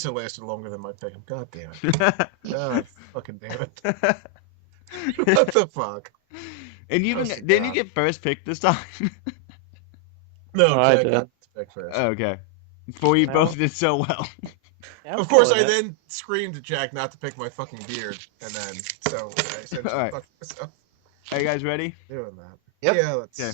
Lisa lasted longer than my pick. God damn it. God fucking damn it. What the fuck? And you Honest to didn't you God. get first pick this time? No, Oh, I Jack did. got to pick first. Okay. Before we No. both did so well. Yeah, I'm Of course, cool I with it. then screamed at Jack not to pick my fucking beard, and then so I essentially Alright. fucked myself Are you guys ready? doing that. Yep. Yeah, let's Yeah.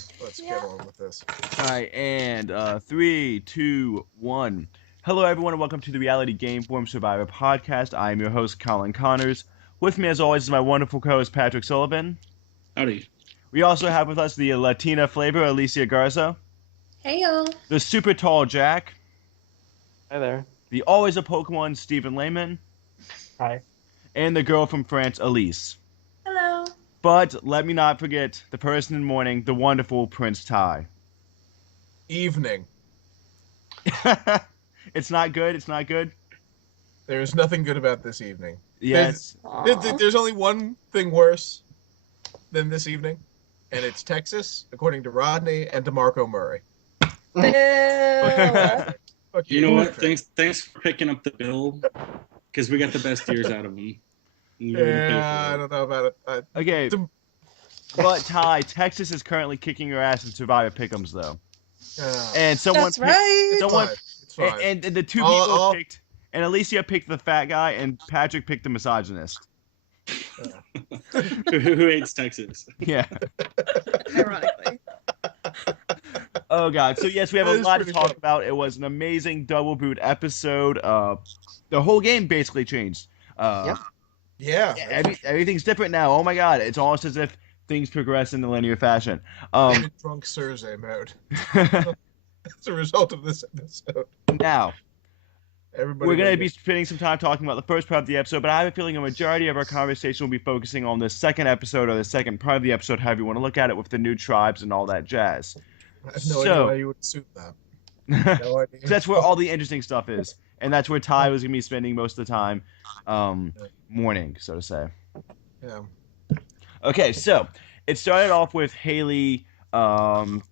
get on with this. Alright, and 3, 2, 1. Hello everyone and welcome to the Reality Game Form Survivor podcast. I am your host, Colin Connors. With me as always is my wonderful co-host, Patrick Sullivan. Howdy. We also have with us the Latina flavor, Alicia Garza. Hey y'all. The super tall Jack. Hi there. The always a Pokemon, Stephen Lehman. Hi. And the girl from France, Elise. Hello. But let me not forget the person in mourning, the wonderful Prince Ty. Evening. It's not good. It's not good. There's nothing good about this evening. Yes. There's only one thing worse than this evening, and it's Texas, according to Rodney and DeMarco Murray. Ew. Fuck You know what? Patrick. Thanks for picking up the bill, because we got the best years out of them. Yeah, I don't know about it. Okay. Dem- But Ty, Texas is currently kicking your ass in Survivor Pick'ems though. And someone That's picked, right. someone It's fine. and the two I'll- people I'll- picked, and Alicia picked the fat guy, and Patrick picked the misogynist. Who hates Texas? Yeah. Ironically. Oh god. So yes, we have That a is lot to pretty talk fun. about. It was an amazing double boot episode. The whole game basically changed. Yeah. Everything's different now. Oh my god. It's almost as if things progress in the linear fashion. I'm in drunk Cersei mode as a result of this episode. Now, Everybody, we're going to made be it. spending some time talking about the first part of the episode, but I have a feeling a majority of our conversation will be focusing on the second episode or the second part of the episode, however you want to look at it, with the new tribes and all that jazz. I have no idea So- why you would assume that. That's No idea. where all the interesting stuff is, and that's where Ty was going to be spending most of the time, morning, so to say. Yeah. Okay, so it started off with Haley and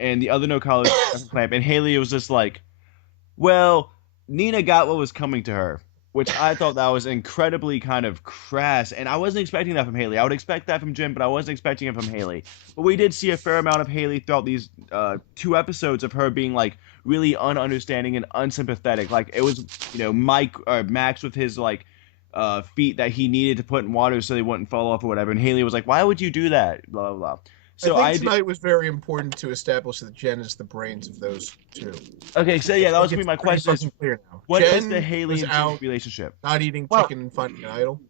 the other no college clamp, and Haley was just like, well, Nina got what was coming to her, which I thought that was incredibly kind of crass, and I wasn't expecting that from Haley. I would expect that from Jim, but I wasn't expecting it from Haley. But we did see a fair amount of Haley throughout these 2 episodes of her being like really ununderstanding and unsympathetic. Like it was, Max with his like feet that he needed to put in water so they wouldn't fall off or whatever, and Haley was like, "Why would you do that?" Blah blah blah. So I think tonight was very important to establish that Jen is the brains of those two. Okay, so yeah, that was gonna be my It's pretty question. Is, fucking clear now. what is Jen the Haley was and Jim's out relationship? not eating Well- chicken and finding an idol,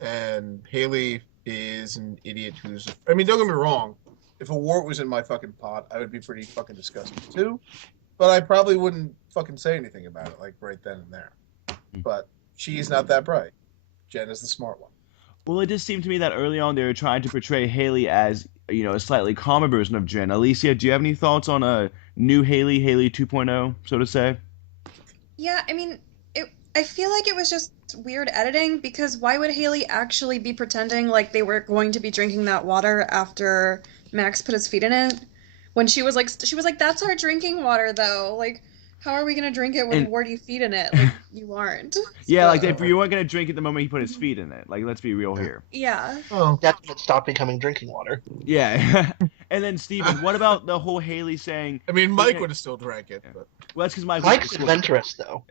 and Haley is an idiot who's. I mean, don't get me wrong. If a wart was in my fucking pot, I would be pretty fucking disgusted too. But I probably wouldn't fucking say anything about it, like right then and there. But she's not that bright. Jen is the smart one. Well, it just seemed to me that early on they were trying to portray Haley as, a slightly calmer version of Jen. Alicia, do you have any thoughts on a new Haley 2.0, so to say? Yeah, I mean, I feel like it was just weird editing because why would Haley actually be pretending like they were going to be drinking that water after Max put his feet in it? When she was like, that's our drinking water though. Like, how are we gonna drink it with And- warty feet in it? Like, you aren't. Yeah, like if you weren't gonna drink it the moment he put his feet in it. Like, let's be real here. Yeah. Oh, That's what stopped becoming drinking water. Yeah. And then Steven, what about the whole Haley saying? I mean, Mike Okay. would have still drank it, but Well, that's because Mike. Mike's adventurous, though.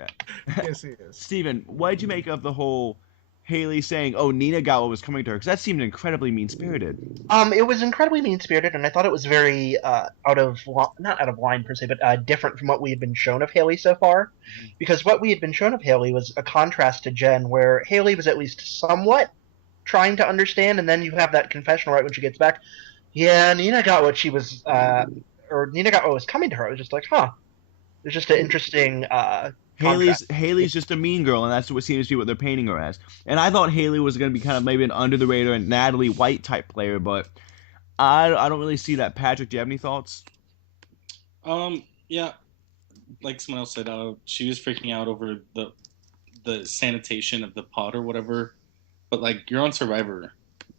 yes, he is. Steven, what did you make of the whole Haley saying, "Oh, Nina got what was coming to her"? Because that seemed incredibly mean-spirited. It was incredibly mean-spirited, and I thought it was very not out of line per se, but different from what we had been shown of Haley so far. Because what we had been shown of Haley was a contrast to Jen, where Haley was at least somewhat trying to understand, and then you have that confessional right when she gets back. Yeah, Nina got what she was, or Nina got what was coming to her. It was just like, huh. It was just an interesting contrast. Haley's just a mean girl, and that's what seems to be what they're painting her as. And I thought Haley was going to be kind of maybe an under the radar and Natalie White type player, but I don't really see that. Patrick, do you have any thoughts? Yeah, like someone else said, she was freaking out over the sanitation of the pot or whatever. But like, you're on Survivor,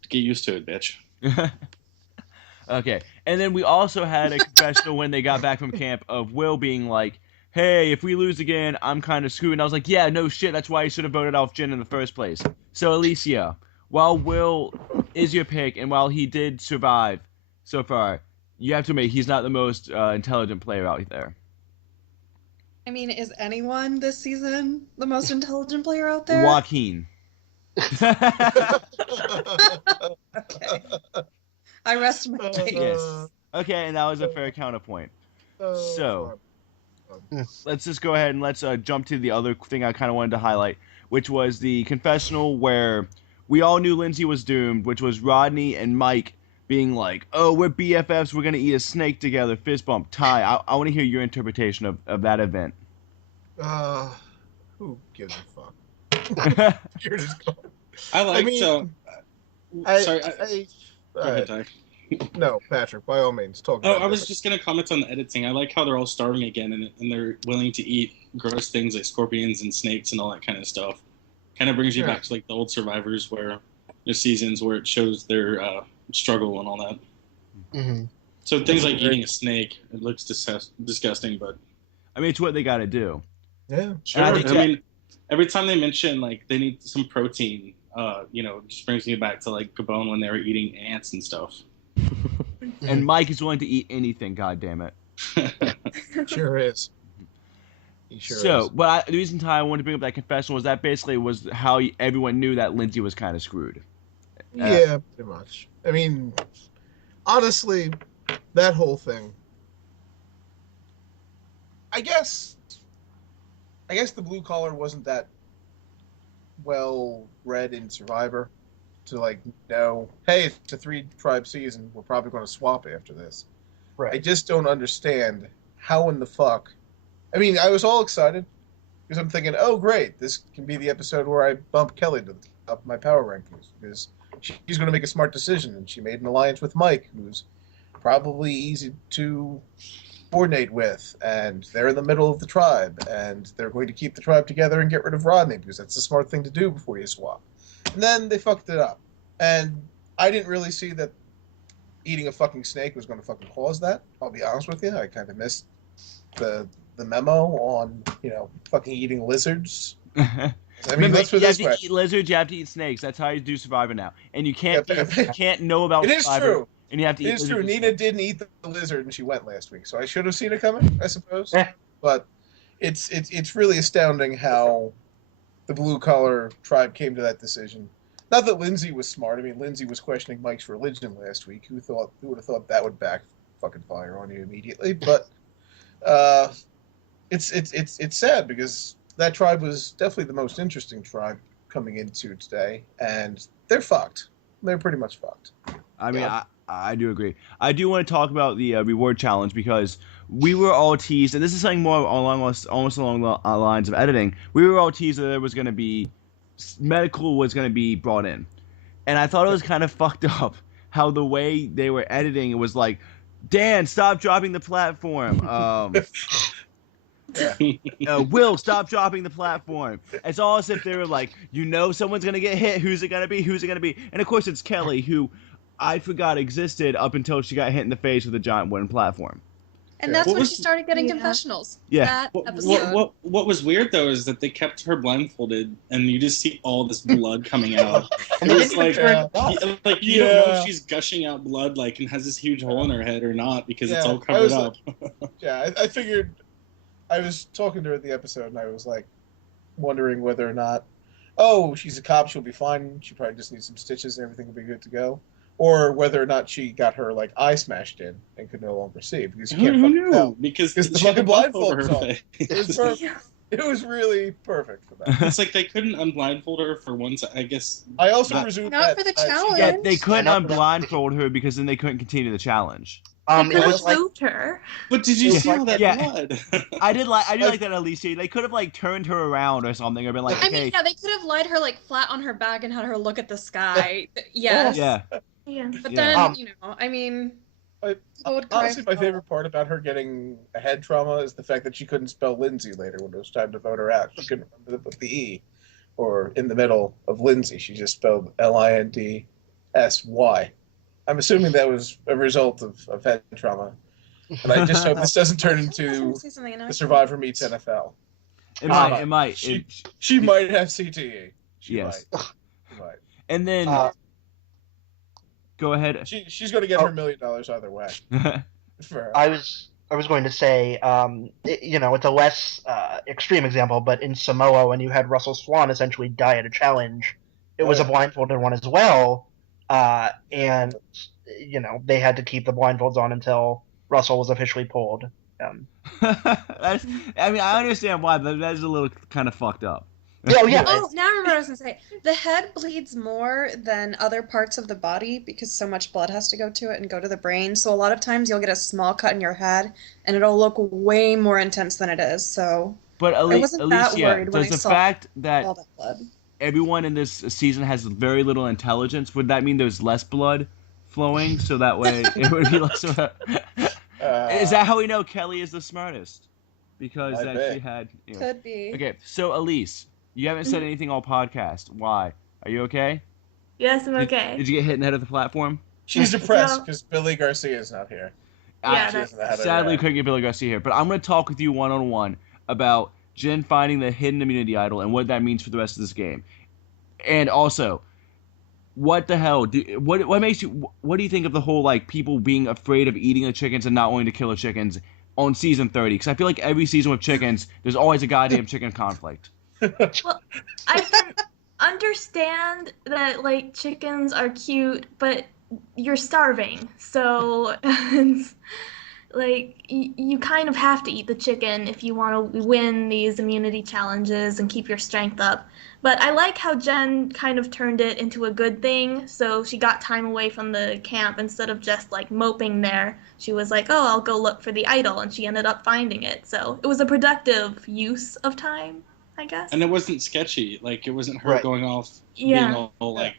get used to it, bitch. Okay, and then we also had a confessional when they got back from camp of Will being like, hey, if we lose again, I'm kind of screwed. And I was like, yeah, no shit. That's why you should have voted off Jen in the first place. So, Alicia, while Will is your pick, and while he did survive so far, you have to admit he's not the most intelligent player out there. I mean, is anyone this season the most intelligent player out there? Joaquin. Okay. I rest my case. Yes. Okay, and that was a fair counterpoint. So, let's just go ahead and let's jump to the other thing I kind of wanted to highlight, which was the confessional where we all knew Lindsay was doomed, which was Rodney and Mike being like, oh, we're BFFs, we're going to eat a snake together, fist bump, Ty. I want to hear your interpretation of that event. Who gives a fuck? You're just going. Go ahead, Ty. No, Patrick, by all means, talk Oh, about I was this. just going to comment on the editing. I like how they're all starving again and they're willing to eat gross things like scorpions and snakes and all that kind of stuff. Kind of brings you back to like the old Survivors where there's seasons where it shows their struggle and all that. Mm-hmm. So things like eating a snake, it looks disgusting, but I mean, it's what they got to do. Yeah, sure. I I, think mean, every time they mention like they need some protein, just brings me back to like Gabon when they were eating ants and stuff. And Mike is willing to eat anything, God damn it. Sure is. He sure So, is. but the reason Ty wanted to bring up that confession was that basically was how everyone knew that Lindsay was kind of screwed. Yeah, pretty much. I mean, honestly, that whole thing. I guess the blue collar wasn't that well read in Survivor to like know, hey, it's a 3-tribe season. We're probably going to swap after this. Right. I just don't understand how in the fuck. I mean, I was all excited because I'm thinking, oh, great, this can be the episode where I bump Kelly to the top of my power rankings because she's going to make a smart decision, and she made an alliance with Mike, who's probably easy to coordinate with, and they're in the middle of the tribe, and they're going to keep the tribe together and get rid of Rodney because that's the smart thing to do before you swap. And then they fucked it up, and I didn't really see that eating a fucking snake was going to fucking cause that. I'll be honest with you, I kind of missed the memo on fucking eating lizards. I mean, Remember, let's put you it have this way. to eat lizards, you have to eat snakes. That's how you do Survivor now. And you can't Yeah, you can't know about It is Survivor, true. and you have to eat It is lizards true. and Nina snakes. didn't eat the lizard, and she went last week, so I should have seen it coming, I suppose. But it's really astounding how the blue collar tribe came to that decision. Not that Lindsay was smart. I mean, Lindsay was questioning Mike's religion last week. Who would have thought that would back fucking fire on you immediately? But it's sad because that tribe was definitely the most interesting tribe coming into today, and they're fucked. They're pretty much fucked. I mean, I do agree. I do want to talk about the reward challenge because we were all teased, and this is something more almost along the lines of editing. We were all teased that there was going to be medical was going to be brought in, and I thought it was kind of fucked up how the way they were editing it was like, Dan, stop dropping the platform. Will, stop dropping the platform. It's all as if they were like, someone's gonna get hit. Who's it gonna be? Who's it gonna be? And of course, it's Kelly, who I forgot existed up until she got hit in the face with a giant wooden platform. And that's What when was- she started getting confessionals. Yeah. That episode. What was weird though is that they kept her blindfolded, and you just see all this blood coming out. And It they was didn't like, turn it off. you don't know if she's gushing out blood, like, and has this huge hole in her head or not because it's Yeah, all I covered was up. Yeah, I figured. I was talking to her at the episode, and I was like wondering whether or not, oh, she's a cop, she'll be fine. She probably just needs some stitches, and everything will be good to go. Or whether or not she got her like eye smashed in and could no longer see because you can't Who fucking knew? tell. Because Because the she had fucking a buff blindfold over was her on. face. It was perfect. It was really perfect for that. It's like they couldn't unblindfold her for once. I guess. I also Not- presume Not that for the she challenge. Yeah, got- they couldn't Yeah, not- unblindfold her because then they couldn't continue the challenge. It was like her. But did you Yeah. see all that Yeah. blood? I did like that, Alicia. They could have like turned her around or something, or been like, I okay, mean, yeah, they could have lied her like flat on her back and had her look at the sky. Yes. yeah. Yeah. But Yeah. then, I mean, I- people would cry Honestly, for my favorite part about her getting a head trauma is the fact that she couldn't spell Lindsay later when it was time to vote her out. She couldn't remember it with the E. Or in the middle of Lindsay, she just spelled Lindsy. I'm assuming that was a result of head trauma. And I just hope this doesn't turn I was into gonna say something, and now I the can't Survivor remember. meets NFL. It might. It might. She might have CTE. She Yes. might. She might. And then go ahead. She's going to get her $1 million either way. For her. I was going to say, it's a less extreme example, but in Samoa, when you had Russell Swan essentially die at a challenge, it was a blindfolded one as well, and they had to keep the blindfolds on until Russell was officially pulled. I understand why, but that's a little kind of fucked up. Oh yeah. Oh, now I remember what I was gonna say. The head bleeds more than other parts of the body because so much blood has to go to it and go to the brain. So a lot of times you'll get a small cut in your head, and it'll look way more intense than it is. So But I wasn't that Alicia, worried when does I the saw fact that all that blood. everyone in this season has very little intelligence, would that mean there's less blood flowing? So that way it would be less of a... Is that how we know Kelly is the smartest? Because she had... Could be. Okay, so Elise, you haven't said anything all podcast. Why? Are you okay? Yes, I'm okay. Did you get hit in the head of the platform? She's depressed because Billy Garcia is not here. Yeah, Sadly, couldn't get Billy Garcia here. But I'm going to talk with you one-on-one about Jen finding the hidden immunity idol and what that means for the rest of this game. And also, what the hell? What makes you? What do you think of the whole people being afraid of eating the chickens and not wanting to kill the chickens on season 30? Because I feel like every season with chickens, there's always a goddamn chicken conflict. Well, I can understand that chickens are cute, but you're starving, so you kind of have to eat the chicken if you want to win these immunity challenges and keep your strength up. But I like how Jen kind of turned it into a good thing, so she got time away from the camp instead of just moping there. She was like, oh, I'll go look for the idol, and she ended up finding it. So it was a productive use of time, I guess. And it wasn't sketchy. It wasn't her going off, being all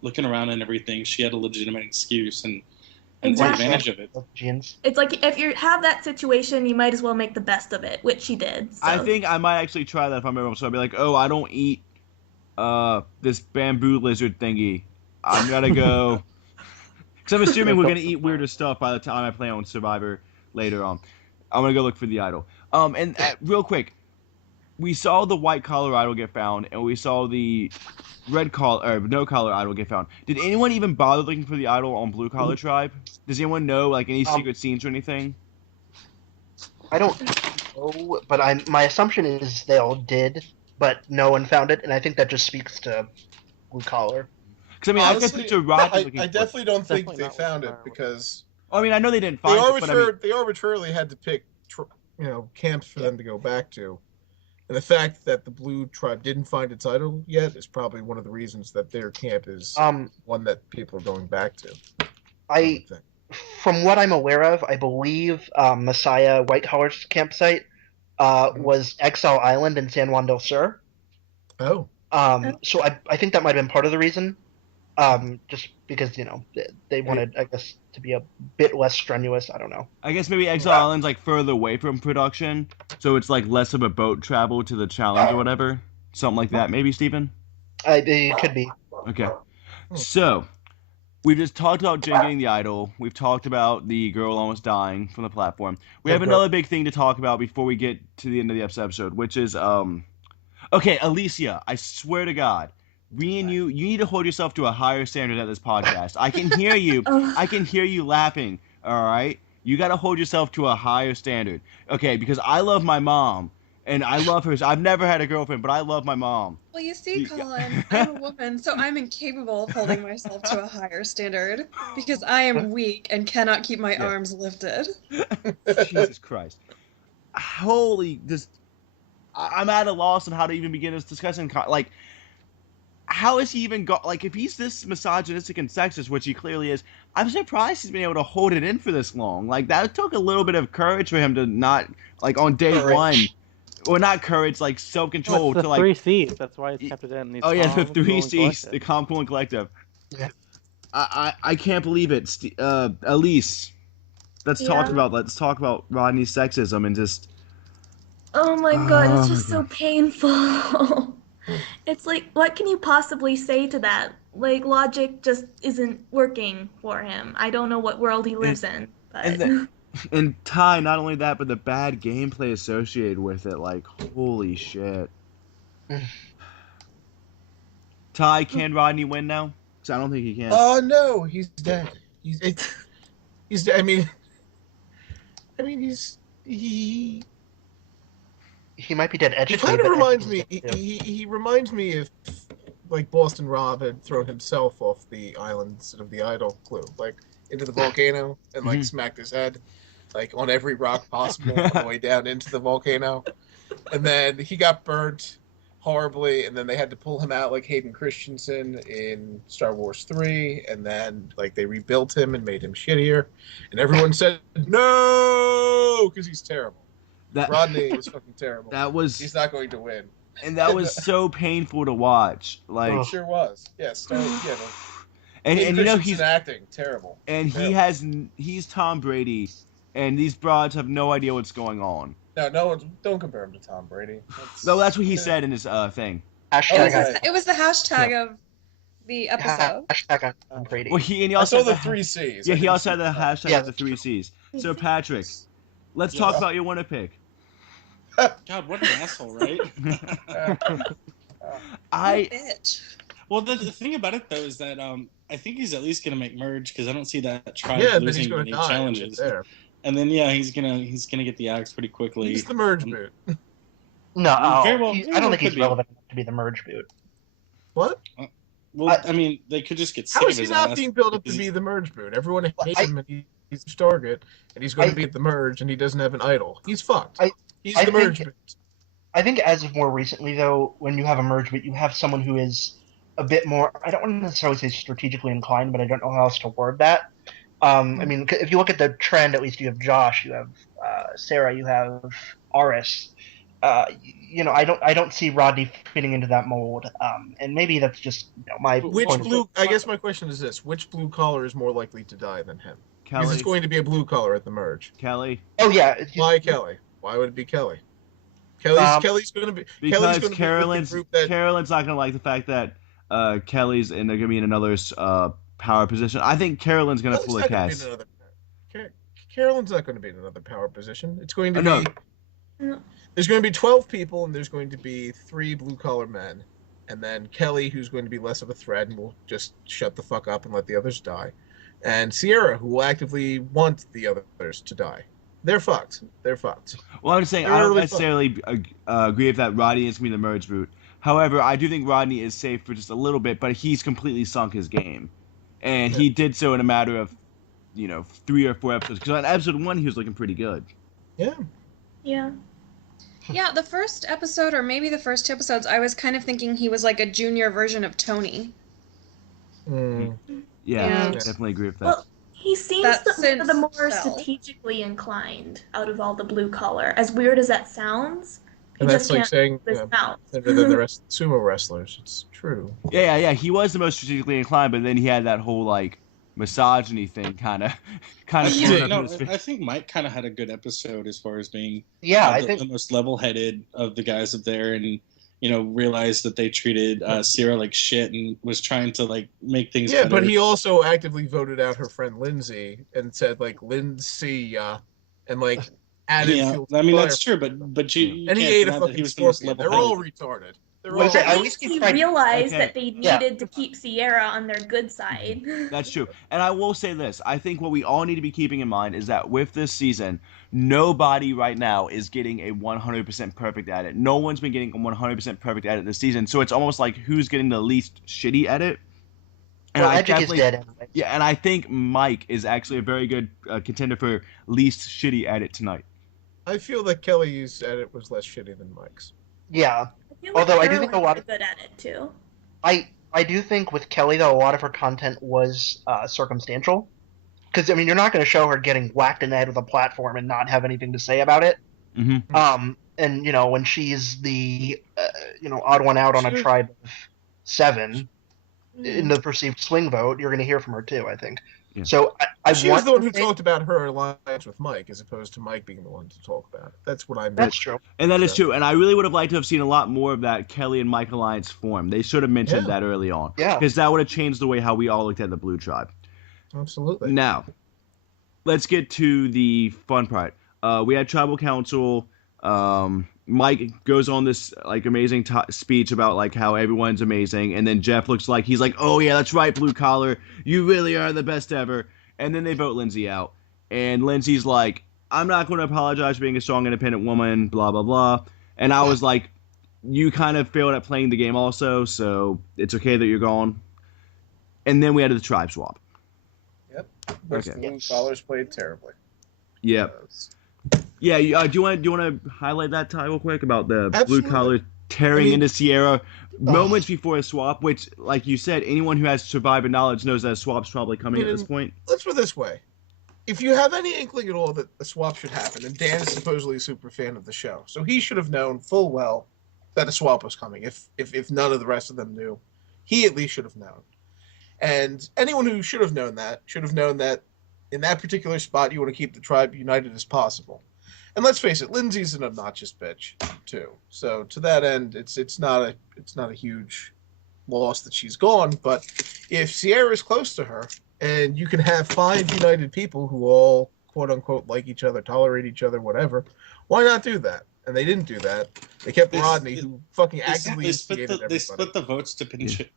looking around and everything. She had a legitimate excuse and took advantage of it. It's if you have that situation, you might as well make the best of it, which she did. So. I think I might actually try that if I'm ever. So I'll be like, oh, I don't eat this bamboo lizard thingy. I'm gonna go. Because I'm assuming we're gonna eat weirder stuff by the time I play on Survivor later on. I'm gonna go look for the idol. And real quick, we saw the white collar idol get found, and we saw the red collar or no collar idol get found. Did anyone even bother looking for the idol on blue collar tribe? Does anyone know any secret scenes or anything? I don't know, but my assumption is they all did, but no one found it, and I think that just speaks to blue collar. Because I could picture Rocky looking I for definitely don't think Definitely they not found it Collar. because I know they didn't find it, but they arbitrarily had to pick camps for them to go back to. And the fact that the blue tribe didn't find its idol yet is probably one of the reasons that their camp is one that people are going back to. From what I'm aware of, I believe Messiah White Collar's campsite was Exile Island in San Juan del Sur. Oh. So I think that might have been part of the reason. Just because they wanted, I guess, to be a bit less strenuous. I don't know. I guess maybe Exile Island's further away from production, so it's less of a boat travel to the challenge or whatever, something like that. Maybe, Stephen. It could be. Okay, so we've just talked about Jen getting the idol. We've talked about the girl almost dying from the platform. We have another big thing to talk about before we get to the end of the episode, which is okay, Alicia. I swear to God. Me and you need to hold yourself to a higher standard at this podcast. I can hear you. I can hear you laughing, all right? You got to hold yourself to a higher standard. Okay, because I love my mom, and I love her. I've never had a girlfriend, but I love my mom. Well, you see, Colin, I'm a woman, so I'm incapable of holding myself to a higher standard because I am weak and cannot keep my arms lifted. Jesus Christ. Holy, I'm at a loss on how to even begin this discussion. How has he even got, if he's this misogynistic and sexist, which he clearly is, I'm surprised he's been able to hold it in for this long. That took a little bit of courage for him to not, on day one, or not courage, self-control. It's the 3 C's, that's why it's kept it in. The 3 C's, the calm, cool, and collective. Yeah. I can't believe it. Elise, let's talk about Rodney's sexism and just... Oh my god, it's just so painful. It's what can you possibly say to that? Logic just isn't working for him. I don't know what world he lives in. But... And Ty, not only that, but the bad gameplay associated with it, like, holy shit. Ty, can Rodney win now? Because I don't think he can. Oh no, he's dead. He's dead. He He might be dead He ethically, kind of but reminds ethically me. he's dead, too. He reminds me if, like, Boston Rob had thrown himself off the island instead of the idol clue, like into the volcano and like smacked his head, like on every rock possible on the way down into the volcano, and then he got burnt horribly, and then they had to pull him out like Hayden Christensen in Star Wars 3, and then like they rebuilt him and made him shittier, and everyone said no because he's terrible. Rodney is fucking terrible. He's not going to win. And that was so painful to watch. Like, It sure was. Yes. and you know he's acting terrible. And he's Tom Brady, and these broads have no idea what's going on. No, don't compare him to Tom Brady. That's what he said in his thing. Hashtag It was the hashtag of the episode. hashtag on Brady. Well, he I also saw had the 3 C's. Yeah, he also had the hashtag of the 3 C's. So Patrick, let's talk about your winner pick. God, what an asshole, right? Bitch. Well, the thing about it though is that I think he's at least gonna make merge because I don't see that tribe then losing he's going any to die. challenges. There. And then he's gonna get the axe pretty quickly. He's the merge boot. No, Very well- I very don't well think he's could be. relevant enough to be the merge boot. What? Well, I mean, they could just get sick How of is he his not ass being built up to because be he's- the merge boot? Everyone hates him, and he's a target, and he's going to be at the merge, and he doesn't have an idol. He's fucked. He's I the merge think- boot. I think as of more recently, though, when you have a merge boot, you have someone who is a bit more, I don't want to necessarily say strategically inclined, but I don't know how else to word that. I mean, if you look at the trend, at least you have Josh, you have Sarah, you have Aris. I don't see Rodney fitting into that mold, and maybe that's just my Which point of view. I guess my question is this: which blue collar is more likely to die than him? Because Kelly. it's going to be a blue collar at the merge. Kelly. Oh yeah, Why Kelly? Why would it be Kelly? Kelly's going to be Because Kelly's Carolyn's group that not gonna like the fact that Kelly's and they're gonna be in another power position. I think Carolyn's gonna pull a cast. Carolyn's not going to be in another power position. It's going to be. No. There's going to be 12 people, and there's going to be 3 blue collar men, and then Kelly, who's going to be less of a threat and will just shut the fuck up and let the others die, and Sierra, who will actively want the others to die. They're fucked. They're fucked. Well, I'm saying They're I don't really necessarily agree with that Rodney is gonna be the merge boot. However, I do think Rodney is safe for just a little bit, but he's completely sunk his game, and he did so in a matter of 3 or 4 episodes. Because on episode 1 he was looking pretty good. Yeah. Yeah. Yeah, the first episode, or maybe the first 2 episodes, I was kind of thinking he was like a junior version of Tony. Mm. Yeah, Yeah. definitely agree with that. Well, he seems That the more since fell. strategically inclined out of all the blue collar. As weird as that sounds, he And just that's like can't saying this out. better than the rest of the sumo wrestlers. It's true. Yeah. He was the most strategically inclined, but then he had that whole like misogyny thing, kind of. Yeah, no, I think Mike kind of had a good episode as far as being the most level-headed of the guys up there, and realized that they treated Sierra like shit and was trying to like make things. Yeah, better. but he also actively voted out her friend Lindsay and said like Lindsay, and like added. Yeah, fuel to I mean the that's fire. true, but you And he can't ate a deny that fucking he was the most scorpion. They're all level-headed. retarded. They're What all is it? At At least least he he tried- realized Okay. that they needed to keep Sierra on their good side. That's true. And I will say this. I think what we all need to be keeping in mind is that with this season, nobody right now is getting a 100% perfect edit. No one's been getting a 100% perfect edit this season. So it's almost like who's getting the least shitty edit. And Well, I Edgic is dead anyway. Yeah, and I think Mike is actually a very good contender for least shitty edit tonight. I feel that Kelly's edit was less shitty than Mike's. Yeah. I feel Although I do Carolyn think a lot was good at it too. I do think with Kelly, though, a lot of her content was circumstantial. Because, I mean, you're not going to show her getting whacked in the head with a platform and not have anything to say about it. Mm-hmm. And, when she's the, odd one out on a tribe of 7 in the perceived swing vote, you're going to hear from her, too, I think. Yeah. So I She was want the one to who think- talked about her alliance with Mike, as opposed to Mike being the one to talk about it. That's what I meant. That's true. And that is true. And I really would have liked to have seen a lot more of that Kelly and Mike alliance form. They should have mentioned that early on. Yeah. Because that would have changed the way how we all looked at the Blue Tribe. Absolutely. Now, let's get to the fun part. We had tribal council. Mike goes on this like amazing speech about like how everyone's amazing, and then Jeff looks like he's like, "Oh yeah, that's right, blue collar, you really are the best ever." And then they vote Lindsay out, and Lindsay's like, "I'm not going to apologize for being a strong, independent woman." Blah blah blah. And I was like, "You kind of failed at playing the game, also, so it's okay that you're gone." And then we had the tribe swap. Yep. Which Okay. the blue collars played terribly. Yep. Yeah, do you want to highlight that tie real quick about the Absolutely. blue collar tearing into Sierra moments before a swap? Which, like you said, anyone who has survivor knowledge knows that a swap's probably coming at this point. Let's put it this way: if you have any inkling at all that a swap should happen, and Dan is supposedly a super fan of the show, so he should have known full well that a swap was coming. If none of the rest of them knew, he at least should have known. And anyone who should have known that in that particular spot, you want to keep the tribe united as possible. And let's face it, Lindsay's an obnoxious bitch too. So to that end, it's not a huge loss that she's gone. But if Sierra's close to her, and you can have 5 united people who all quote unquote like each other, tolerate each other, whatever, why not do that? And they didn't do that. They kept Rodney, who fucking actively instigated everybody. They split the votes to potentially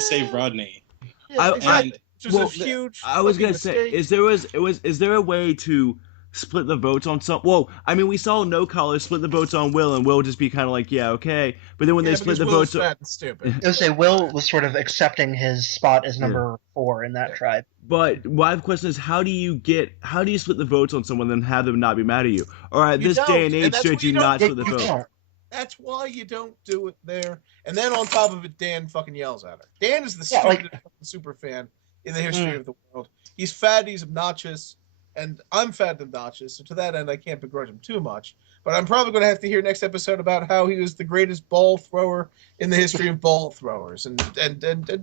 save Rodney. Yeah, exactly. Which was a huge. I was gonna say, is there a way to split the votes on some? Well, I mean, we saw no collars split the votes on Will, and Will just be kind of like, yeah, okay. But then when they split the votes, fat and stupid. I would say Will was sort of accepting his spot as number 4 in that tribe. But my question is, how do you split the votes on someone and have them not be mad at you? Or at this day and age, should you not split the vote? That's why you don't do it there. And then on top of it, Dan fucking yells at her. Dan is the stupidest super fan in the history of the world. He's fat, he's obnoxious, and I'm fat and obnoxious, so to that end, I can't begrudge him too much. But I'm probably going to have to hear next episode about how he was the greatest ball thrower in the history of ball throwers, and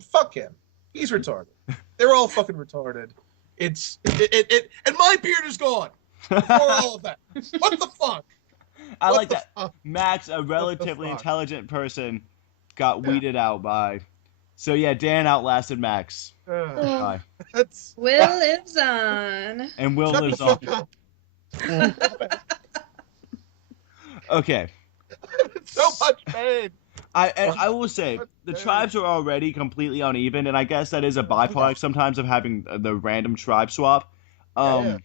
fuck him. He's retarded. They're all fucking retarded. And my beard is gone before all of that. What the fuck? I like that. Max, a relatively intelligent person, got weeded out by. So yeah, Dan outlasted Max. Bye. Will lives on. And Will lives on. Okay. So much pain. I will say the tribes are already completely uneven, and I guess that is a byproduct sometimes of having the random tribe swap. I don't know.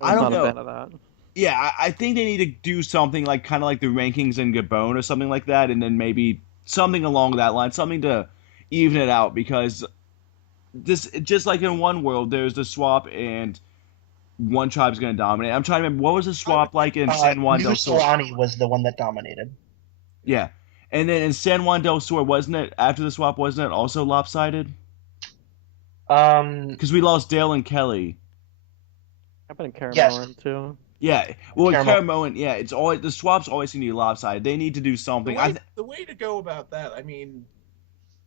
Not a fan of that. Yeah, I think they need to do something like kind of like the rankings in Gabon or something like that, and then maybe something along that line, something to even it out, because this just like in one world, there's the swap and one tribe's going to dominate. I'm trying to remember, what was the swap like in San Juan del Sur? Solani was the one that dominated. Yeah, and then in San Juan del Sur, wasn't it after the swap? Wasn't it also lopsided? Because we lost Dale and Kelly. Happened in Caramoan too. Yeah, well, Caramoan, yeah, it's always the swaps always seem to be lopsided. They need to do something. The way to go about that, I mean,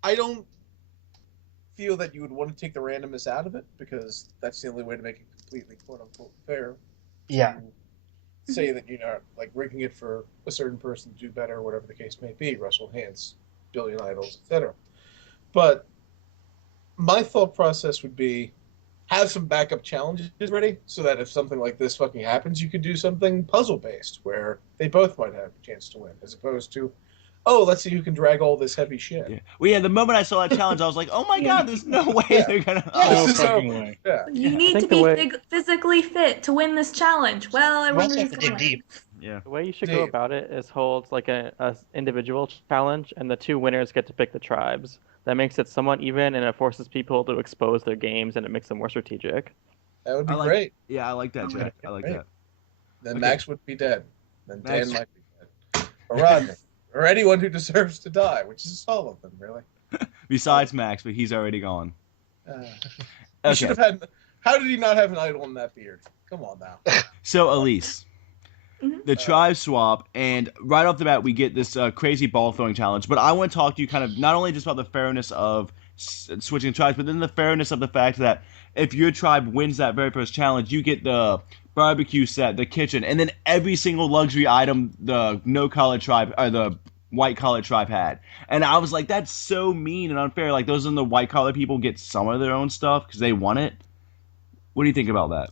I don't feel that you would want to take the randomness out of it, because that's the only way to make it completely quote unquote fair. Yeah. Say that you're not like rigging it for a certain person to do better, or whatever the case may be. Russell Hantz, Billion Idols, etc. But my thought process would be have some backup challenges ready, so that if something like this fucking happens, you could do something puzzle based where they both might have a chance to win, as opposed to, oh, let's see who can drag all this heavy shit. Yeah. Well, yeah, the moment I saw that challenge, I was like, oh my god, there's no way they're gonna. No fucking way. Yeah. You need to be physically fit to win this challenge. Well, I wonder if dig deep. Yeah. The way you should go about it is hold like a individual challenge, and the 2 winners get to pick the tribes. That makes it somewhat even, and it forces people to expose their games, and it makes them more strategic. That would be great. Yeah, I like that, Jack. I like that. Then Max would be dead. Then Dan might be dead. Or Rodney. Or anyone who deserves to die, which is all of them, really. Besides Max, but he's already gone. He should have had. How did he not have an idol in that beard? Come on now. So, Elise, the tribe swap, and right off the bat, we get this crazy ball throwing challenge. But I want to talk to you kind of not only just about the fairness of switching tribes, but then the fairness of the fact that if your tribe wins that very first challenge, you get the barbecue set, the kitchen, and then every single luxury item the no-collar tribe or the white-collar tribe had. And I was like, that's so mean and unfair. Like, those and the white-collar people get some of their own stuff because they want it. What do you think about that?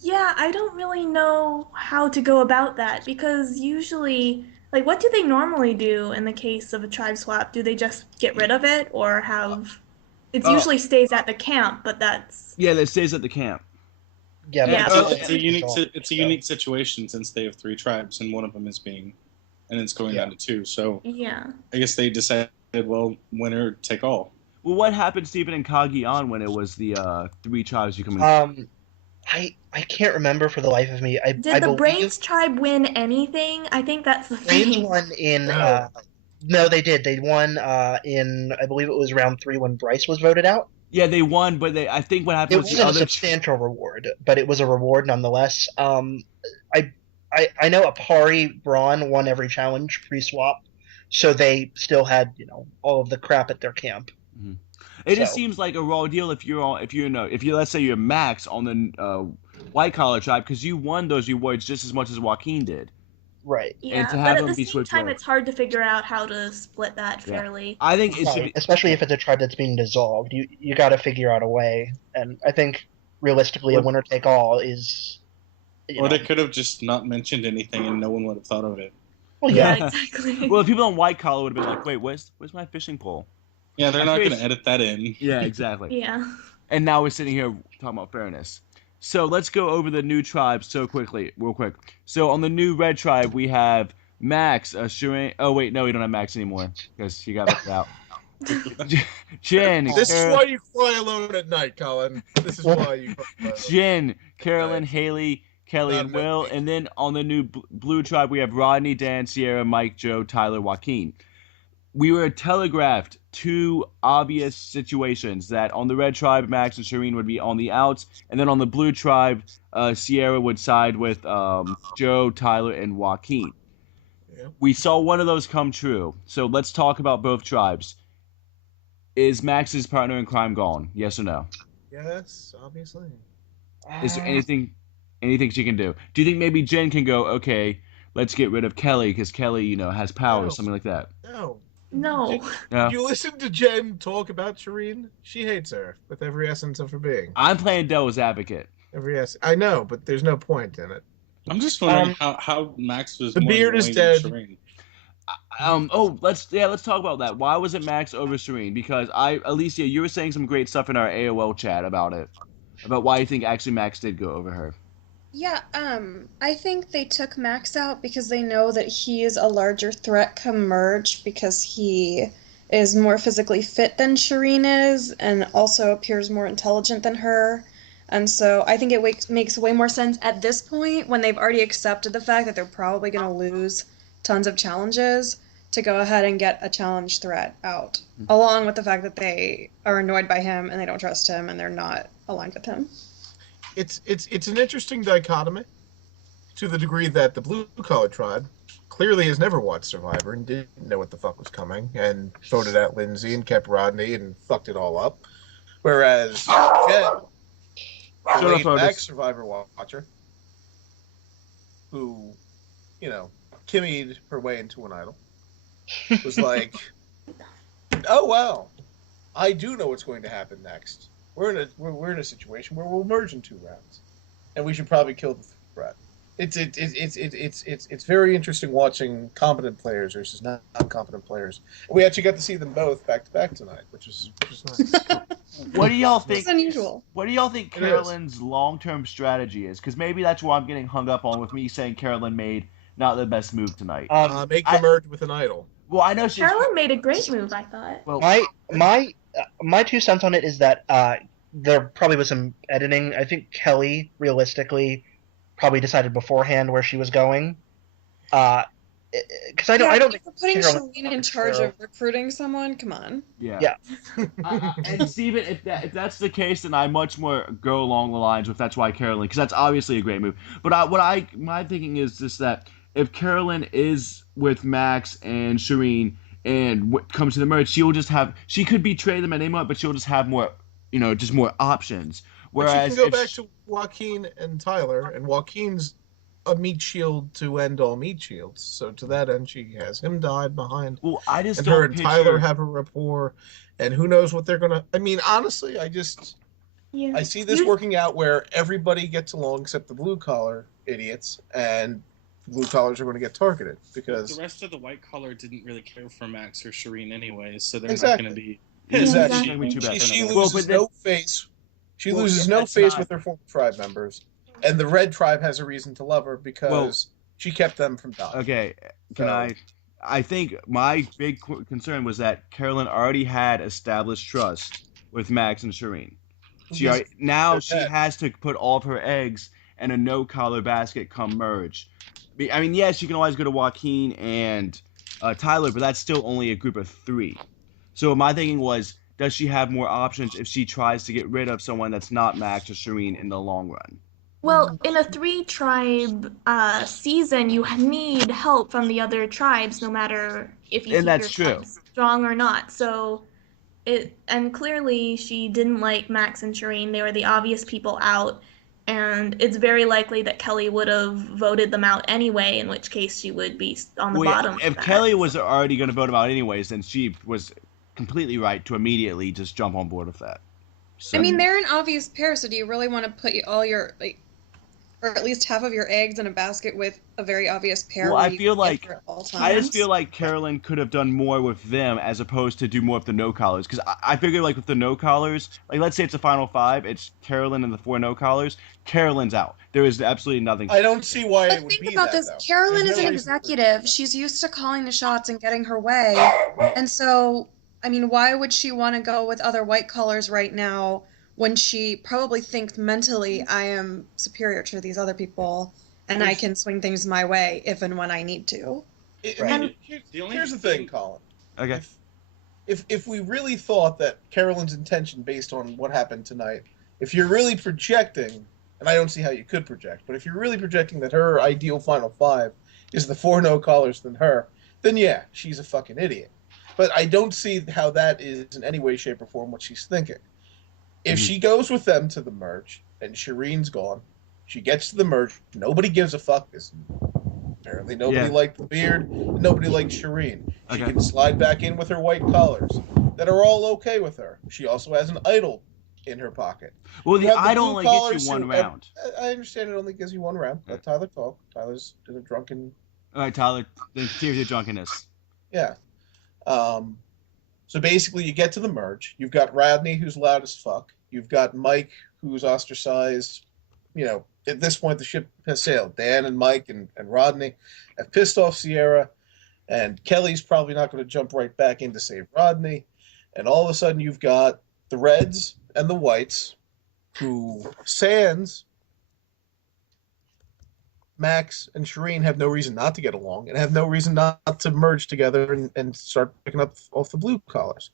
Yeah, I don't really know how to go about that because usually, like, what do they normally do in the case of a tribe swap? Do they just get rid of it or have it Oh, usually stays at the camp, but that's yeah, that stays at the camp. Yeah, but And yeah, It's now a, but it's a unique dissolved, it's a so. unique situation since they have 3 tribes and one of them is being, and it's going down to 2. So yeah. I guess they decided, well, winner take all. Well, what happened, Stephen and Kagion, when it was the 3 tribes you come in? I can't remember for the life of me. I Did the believe Brains tribe win anything? I think that's the Brains thing. won in. No. No, they did. They won in. I believe it was round 3 when Bryce was voted out. Yeah, they won, but I think what It happened was the wasn't a other. substantial reward, but it was a reward nonetheless. I I know Apari Braun won every challenge pre-swap, so they still had all of the crap at their camp. It just So. seems like a raw deal if you let's say you're Max on the white collar tribe because you won those rewards just as much as Joaquin did. Right. And to Yeah, have but at them the be same switched time, over. it's hard to figure out how to split that Yeah. fairly. I think it should Right. be. Especially if it's a tribe that's being dissolved. You got to figure out a way, and I think realistically, a winner take all is. Or they could have just not mentioned anything and no one would have thought of it. Well, Yeah, yeah. exactly. Well, the people on white collar would have been like, "Wait, where's my fishing pole?" Yeah, they're I'm not going curious- to edit that in. Yeah, exactly. Yeah. And now we're sitting here talking about fairness. So let's go over the new tribes real quick. So on the new red tribe, we have Max, Shireen. Oh wait, no, we don't have Max anymore because he got voted out. Jen, This is why you fly alone at night, Colin. This is why you fly alone. Jen, Carolyn, Haley, Kelly, Not and Will. me. And then on the new blue tribe, we have Rodney, Dan, Sierra, Mike, Joe, Tyler, Joaquin. We were telegraphed 2 obvious situations that on the red tribe, Max and Shireen would be on the outs, and then on the blue tribe, Sierra would side with Joe, Tyler, and Joaquin. Yeah. We saw one of those come true. So let's talk about both tribes. Is Max's partner in crime gone? Yes or no? Yes, obviously. Is there anything she can do? Do you think maybe Jen can go, okay, let's get rid of Kelly because Kelly, has powers, No. something like that? No. No. No. You listen to Jen talk about Shireen? She hates her with every essence of her being. I'm playing devil's advocate. Every essence. I know, but there's no point in it. I'm just wondering how Max was The more beard is annoying dead. than Shireen. Let's talk about that. Why was it Max over Shireen? Because Alicia, you were saying some great stuff in our AOL chat about it. About why you think actually Max did go over her. Yeah, I think they took Max out because they know that he is a larger threat come merge because he is more physically fit than Shireen is and also appears more intelligent than her. And so I think it makes way more sense at this point when they've already accepted the fact that they're probably going to lose tons of challenges to go ahead and get a challenge threat out, along with the fact that they are annoyed by him and they don't trust him and they're not aligned with him. It's an interesting dichotomy to the degree that the blue collar tribe clearly has never watched Survivor and didn't know what the fuck was coming and voted out Lindsay and kept Rodney and fucked it all up. Whereas Jen, the laid back Survivor watcher, who, kimmied her way into an idol, was like, oh wow, I do know what's going to happen next. We're in a situation where we'll merge in 2 rounds, and we should probably kill the threat. It's very interesting watching competent players versus non-competent players. We actually got to see them both back to back tonight, which is nice. What do y'all think? It's unusual. What do y'all think Carolyn's long-term strategy is? Because maybe that's where I'm getting hung up on with me saying Carolyn made not the best move tonight. Make the merge with an idol. Well, I know she's. Carolyn made a great move, I thought. Well, My 2 cents on it is that there probably was some editing. I think Kelly realistically probably decided beforehand where she was going. Because I don't think if we're putting Carolyn- Shireen in charge of recruiting someone, come on. Yeah. Yeah. And Steven, if that's the case, then I much more go along the lines with that's why Carolyn, because that's obviously a great move. But my thinking is just that if Carolyn is with Max and Shireen and comes to the merge, she could betray them at any moment, but she'll just have more, just more options. Whereas but you can go back to Joaquin and Tyler, and Joaquin's a meat shield to end all meat shields. So to that end, she has him died behind. Well, I just and don't her and Tyler have a rapport, and who knows what they're gonna. I mean, honestly, I just Yeah. I see this working out where everybody gets along except the blue collar idiots, and the blue collars are going to get targeted The because rest of the white collar didn't really care for Max or Shireen anyways, so they're not exactly. going to be Yeah, pissed. Exactly. It's not gonna be too bad. She Well, loses but then, no face. She well, loses yeah, no that's face not. with her former tribe members, and the red tribe has a reason to love her Well, because she kept them from dying. okay, can So I think my big concern was that Carolyn already had established trust with Max and Shireen. yes, Now they're she dead. has to put all of her eggs in a no collar basket come merge. I mean, yes, you can always go to Joaquin and Tyler, but that's still only a group of 3. So my thinking was, does she have more options if she tries to get rid of someone that's not Max or Shireen in the long run? Well, in a 3-tribe season, you need help from the other tribes, no matter if you And keep your that's true. tribes strong or not. So and clearly she didn't like Max and Shireen. They were the obvious people out, and it's very likely that Kelly would have voted them out anyway, in which case she would be on the Well, yeah, bottom of if that. Kelly was already going to vote him out anyways, then she was completely right to immediately just jump on board with that. So, I mean, they're an obvious pair, so do you really want to put all your, like, or at least half of your eggs in a basket with a very obvious pair well, where I you feel can get like her at all I just times? feel like Carolyn could have done more with them as opposed to do more with the no collars. Because I figure like with the no collars, like let's say it's a final 5, it's Carolyn and the 4 no collars. Carolyn's out. There is absolutely nothing. I don't see why But it would think be about that this. though. Carolyn There's is an no reason for it. executive. She's used to calling the shots and getting her way. And so, I mean, why would she want to go with other white collars right now when she probably thinks mentally, I am superior to these other people and I can swing things my way if and when I need to? I Right. mean, The only here's the thing, thing- Colin. Okay. If we really thought that Carolyn's intention, based on what happened tonight, if you're really projecting, and I don't see how you could project, but if you're really projecting that her ideal final 5 is the 4 no callers than her, then yeah, she's a fucking idiot. But I don't see how that is in any way, shape, or form what she's thinking. If Mhm. she goes with them to the merge and Shireen's gone, she gets to the merge, nobody gives a fuck. Because apparently nobody Yeah. liked the beard, and nobody liked Shireen. She Okay. can slide back in with her white collars that are all okay with her. She also has an idol in her pocket. Well, You the have the idol blue only gets collars you one who- round. I understand it only gives you one round. Let Tyler talk. Tyler's in a drunken. All right, Tyler, then continue your drunkenness. Yeah. So basically, you get to the merge. You've got Rodney, who's loud as fuck. You've got Mike, who's ostracized. You know, at this point, the ship has sailed. Dan and Mike and Rodney have pissed off Sierra, and Kelly's probably not going to jump right back in to save Rodney. And all of a sudden, you've got the Reds and the Whites, who Sans, Max, and Shireen have no reason not to get along and have no reason not to merge together and start picking up off the blue collars.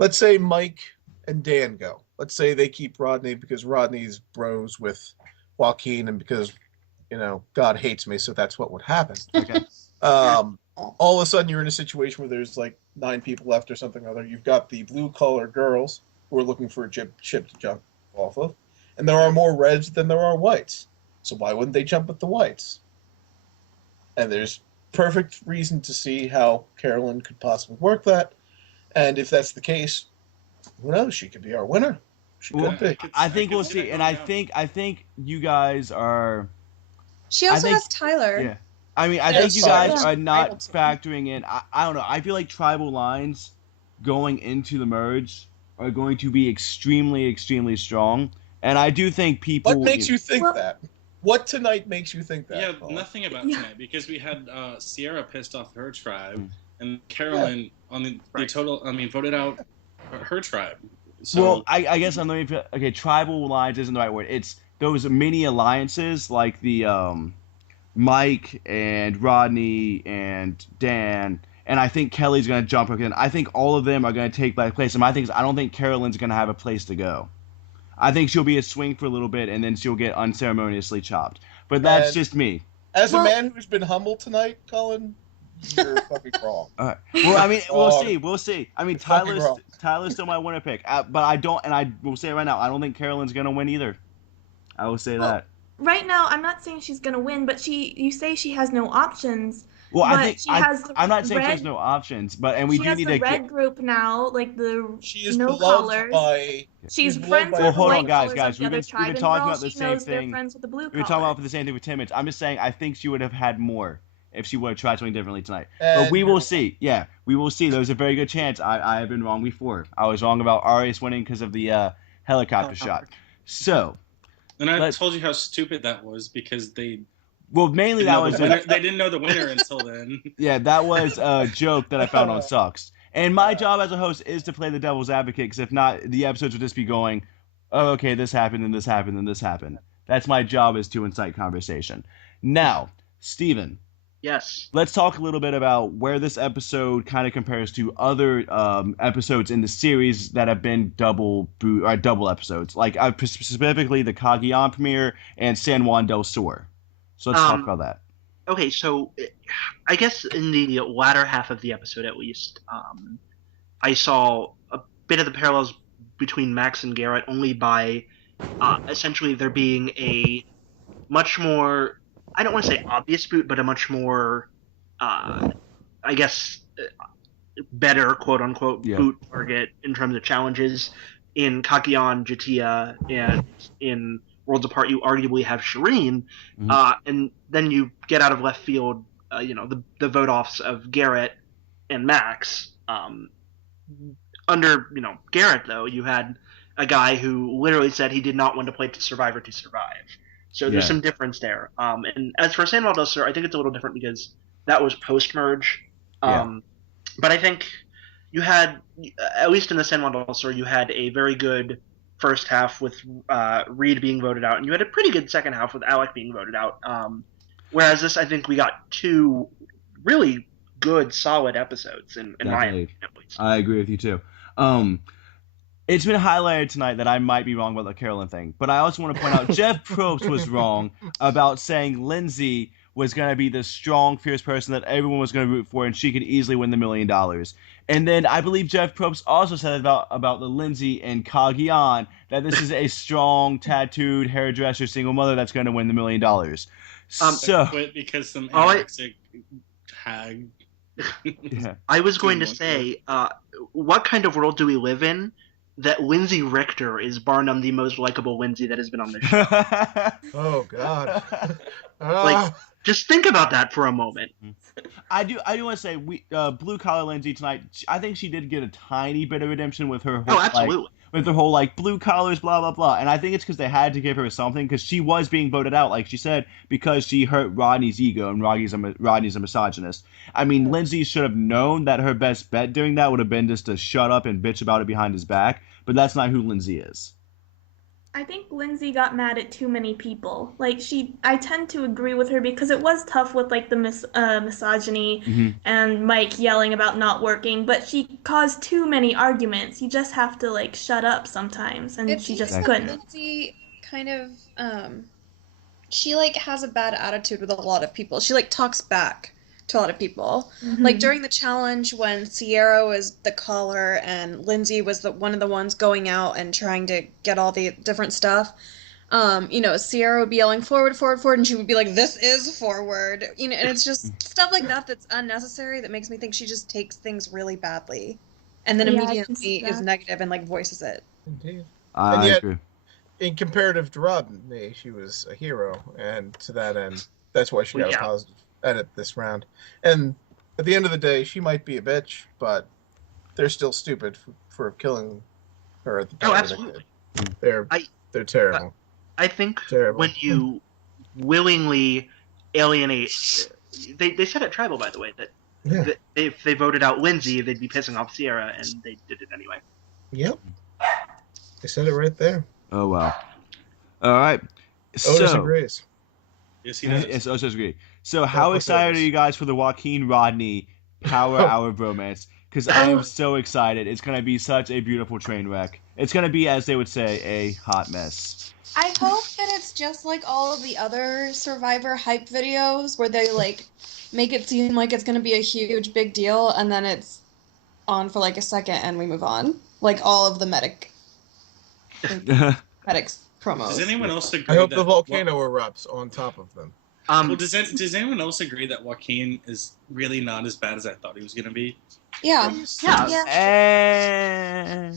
Let's say Mike and Dan go. Let's say they keep Rodney because Rodney's bros with Joaquin and because, you know, God hates me, so that's what would happen. Okay. All of a sudden you're in a situation where there's like 9 people left or something or other. You've got the blue collar girls who are looking for a ship to jump off of, and there are more reds than there are whites. So why wouldn't they jump with the whites? And there's perfect reason to see how Carolyn could possibly work that. And if that's the case, who knows? She could be our winner. She Well, could be. I think we'll see see, that and going I think you guys are. She also think- has Tyler. Yeah. I mean, I Yeah, think you sorry. guys are not Tribal team. factoring in. I don't know. I feel like tribal lines going into the merge are going to be extremely, extremely strong. And I do think people. What makes you think Well- that? What tonight makes you think that? Yeah, Colin? nothing about Yeah. tonight because we had Sierra pissed off her tribe, Mm. and Carolyn on the total. I mean, voted out her tribe. So Well, I guess I'm looking for. Okay, tribal lines isn't the right word. It's those mini alliances like the Mike and Rodney and Dan. And I think Kelly's going to jump again. I think all of them are going to take back place. And my thing is, I don't think Carolyn's going to have a place to go. I think she'll be a swing for a little bit, and then she'll get unceremoniously chopped. But that's And- just me. As Well- a man who's been humble tonight, Colin, you're fucking wrong. All right. Well, I mean, we'll Wrong. see. We'll see. I mean, You're fucking Tyler's wrong. Tyler's still my winner pick, but I don't, and I will say it right now, I don't think Carolyn's gonna win either. I will say Well, that. Right now, I'm not saying she's gonna win, but you say she has no options. Well, I But think she has the I'm not saying there's red. no options, and we She do has need the to red group now, like the She is no beloved collars. by. She's beloved friends by with the hold on, white guys, collars of the we've other been tribe, and talking for all about the she same knows, they're thing. friends with the blue We've been talking about collars. the same thing with Timmons. I'm just saying I think she would have had more if she would have tried something differently tonight. But And we will Harold. see. Yeah, we will see. There's a very good chance. I have been wrong before. I was wrong about Arias winning because of the helicopter shot. So, And I let's- told you how stupid that was because they well, mainly that was they didn't know the winner until then. yeah, that was a joke that I found on Sucks. And my job as a host is to play the devil's advocate, because if not, the episodes would just be going, oh, okay, this happened, and this happened, and this happened. That's my job, is to incite conversation. Now, Steven, Yes. let's talk a little bit about where this episode kind of compares to other episodes in the series that have been double episodes, like specifically the Cagayan premiere and San Juan del Sur. So let's talk about that. Okay, so I guess in the latter half of the episode, at least, I saw a bit of the parallels between Max and Garrett only by essentially there being a much more, I don't want to say obvious boot, but a much more, I guess, better, quote-unquote, boot target in terms of challenges. In Cagayan, Jatia, and in Worlds Apart, you arguably have Shireen, and then you get out of left field, the vote-offs of Garrett and Max. Under, Garrett, though, you had a guy who literally said he did not want to play Survivor to survive. So there's some difference there. And as for San Juan del Sur, I think it's a little different because that was post-merge. But I think you had, at least in the San Juan del Sur, you had a very good first half with Reed being voted out, and you had a pretty good second half with Alec being voted out. Whereas this, I think we got two really good, solid episodes, in my opinion, at least. I agree with you, too. It's been highlighted tonight that I might be wrong about the Carolyn thing, but I also want to point out Jeff Probst was wrong about saying Lindsay was going to be the strong, fierce person that everyone was going to root for, and she could easily win the $1 million. And then I believe Jeff Probst also said about the Lindsay and Cagayan that this is a strong, tattooed, hairdresser, single mother that's going to win the $1 million. So quit because some anorexic hag. I was going to say, what kind of world do we live in that Lindsay Richter is bar none the most likable Lindsay that has been on this show? Oh God! Like, just think about that for a moment. I do want to say Blue Collar Lindsay tonight. I think she did get a tiny bit of redemption with her whole, absolutely. with her whole blue collars, blah blah blah. And I think it's because they had to give her something, because she was being voted out, like she said, because she hurt Rodney's ego, and Rodney's a misogynist. I mean, Lindsay should have known that her best bet doing that would have been just to shut up and bitch about it behind his back. But that's not who Lindsay is. I think Lindsay got mad at too many people. I tend to agree with her because it was tough with the misogyny and Mike yelling about not working, but she caused too many arguments. You just have to shut up sometimes, and she just couldn't. Lindsay kind of she has a bad attitude with a lot of people. She talks back to a lot of people. During the challenge when Sierra was the caller and Lindsay was one of the ones going out and trying to get all the different stuff, Sierra would be yelling forward, forward, forward, and she would be like, this is forward. And it's just stuff like that that's unnecessary, that makes me think she just takes things really badly and then immediately is negative and voices it. Indeed. I agree. In comparative to Rodney, she was a hero, and to that end, that's why she got a positive edit this round. And at the end of the day, she might be a bitch, but they're still stupid for killing her at the time. Oh, absolutely. They're terrible. I think when you willingly alienate, they said at Tribal, by the way, that if they voted out Lindsay, they'd be pissing off Sierra, and they did it anyway. Yep. They said it right there. Oh, wow. All right. Otis agrees. Yes, he does. Yes, Otis agrees. So how excited are you guys for the Joaquin Rodney Power Hour bromance? Because I am so excited. It's going to be such a beautiful train wreck. It's going to be, as they would say, a hot mess. I hope that it's just like all of the other Survivor hype videos where they make it seem like it's going to be a huge big deal, and then it's on for a second and we move on. Like all of the medics promos. Does anyone else agree? I hope the volcano erupts on top of them. Well, does anyone else agree that Joaquin is really not as bad as I thought he was gonna be? Yeah. Yeah.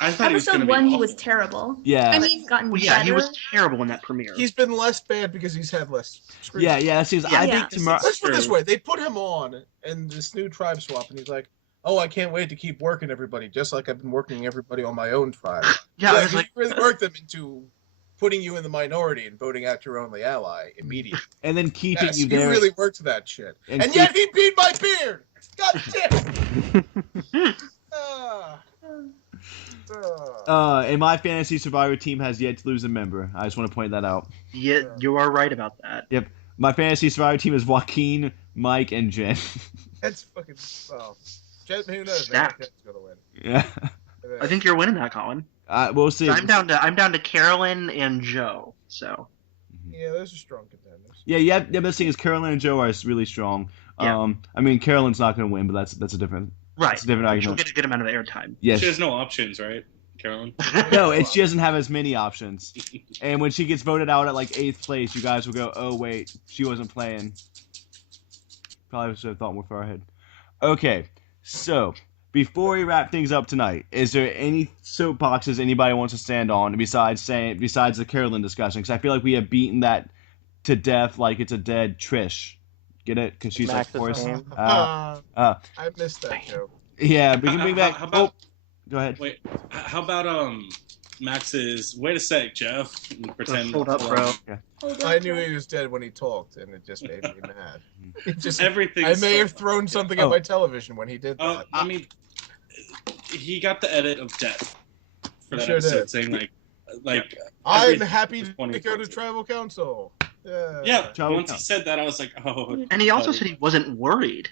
I thought he was Episode gonna be 1, he awful. was terrible. Yeah. I But mean, he's gotten Well, yeah, better. he was terrible in that premiere. He's been less bad because he's had less screen. Yeah. That seems. I Yeah. think tomorrow. Let's put it this True. way: they put him on in this new tribe swap, and he's like, "Oh, I can't wait to keep working everybody, just like I've been working everybody on my own tribe." Yeah, I was you like, really worked them into putting you in the minority and voting out your only ally immediately. And then keeping Yes, you you there. really worked that shit, And and yet he beat my beard. God damn it! And my fantasy survivor team has yet to lose a member. I just want to point that out. yeah, you are right about that. My fantasy survivor team is Joaquin, Mike, and Jen. That's fucking. Well, Jet, who knows? Maybe Stacked. Jet's gonna win. Yeah. I think you're winning that, Colin. We'll see. So I'm down to Carolyn and Joe. So Yeah, those are strong contenders. Yeah. This thing is Carolyn and Joe are really strong. Yeah. I mean, Carolyn's not going to win, but that's a different. right, That's a different she'll argument. get a good amount of airtime. Yes. She has no options, right, Carolyn? No, she doesn't have as many options. And when she gets voted out at like 8th place, you guys will go, "Oh wait, she wasn't playing." Probably should have thought more far ahead. Okay, so before we wrap things up tonight, is there any soapboxes anybody wants to stand on besides the Carolyn discussion? Because I feel like we have beaten that to death, like it's a dead Trish. Get it? Because she's Max's like forced. name. I missed that joke. Yeah, we can bring back. How about- go ahead. Wait, how about Max's? Wait a sec, Jeff. And pretend. Hold up, bro. I knew he was dead when he talked, and it just made me mad. It just, Everything. I may have thrown something at my television when he did that. I mean, he got the edit of death for that Sure episode, did. saying like. I'm everything happy was to pointing go to towards it. tribal council. Yeah, Tribal once he council. said that, I was like, oh. And he also buddy. said he wasn't worried.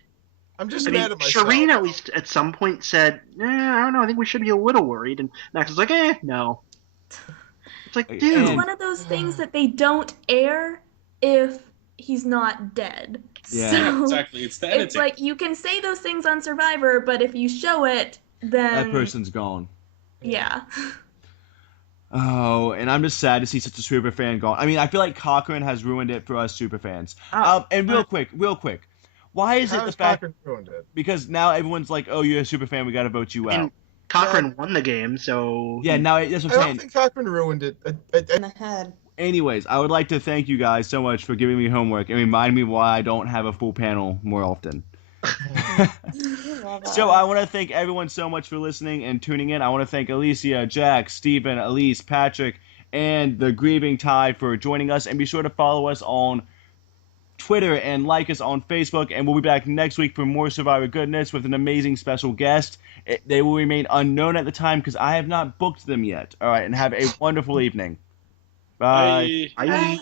I'm just I mean, mad at myself. Shireen at least at some point said, I don't know, I think we should be a little worried. And Max was like, no. It's like, It's dude. It's one of those things that they don't air if he's not dead. Yeah. So Yeah, exactly. It's the editing. it's like you can say those things on Survivor, but if you show it, then That person's gone. yeah. Oh, and I'm just sad to see such a super fan gone. I mean, I feel like Cochran has ruined it for us super fans. And real quick, why is it How the has fact? Cochran ruined it? Because now everyone's like, "Oh, you're a super fan. We got to vote you out." And Cochran won the game, so Yeah, now that's what I I'm don't saying. think Cochran ruined it. In the head. Anyways, I would like to thank you guys so much for giving me homework and remind me why I don't have a full panel more often. So I want to thank everyone so much for listening and tuning in. I want to thank Alicia, Jack, Stephen, Elise, Patrick, and the Grieving Tide for joining us. And be sure to follow us on Twitter and like us on Facebook. And we'll be back next week for more Survivor goodness with an amazing special guest. They will remain unknown at the time because I have not booked them yet. All right, and have a wonderful evening. Bye. Bye. I Bye.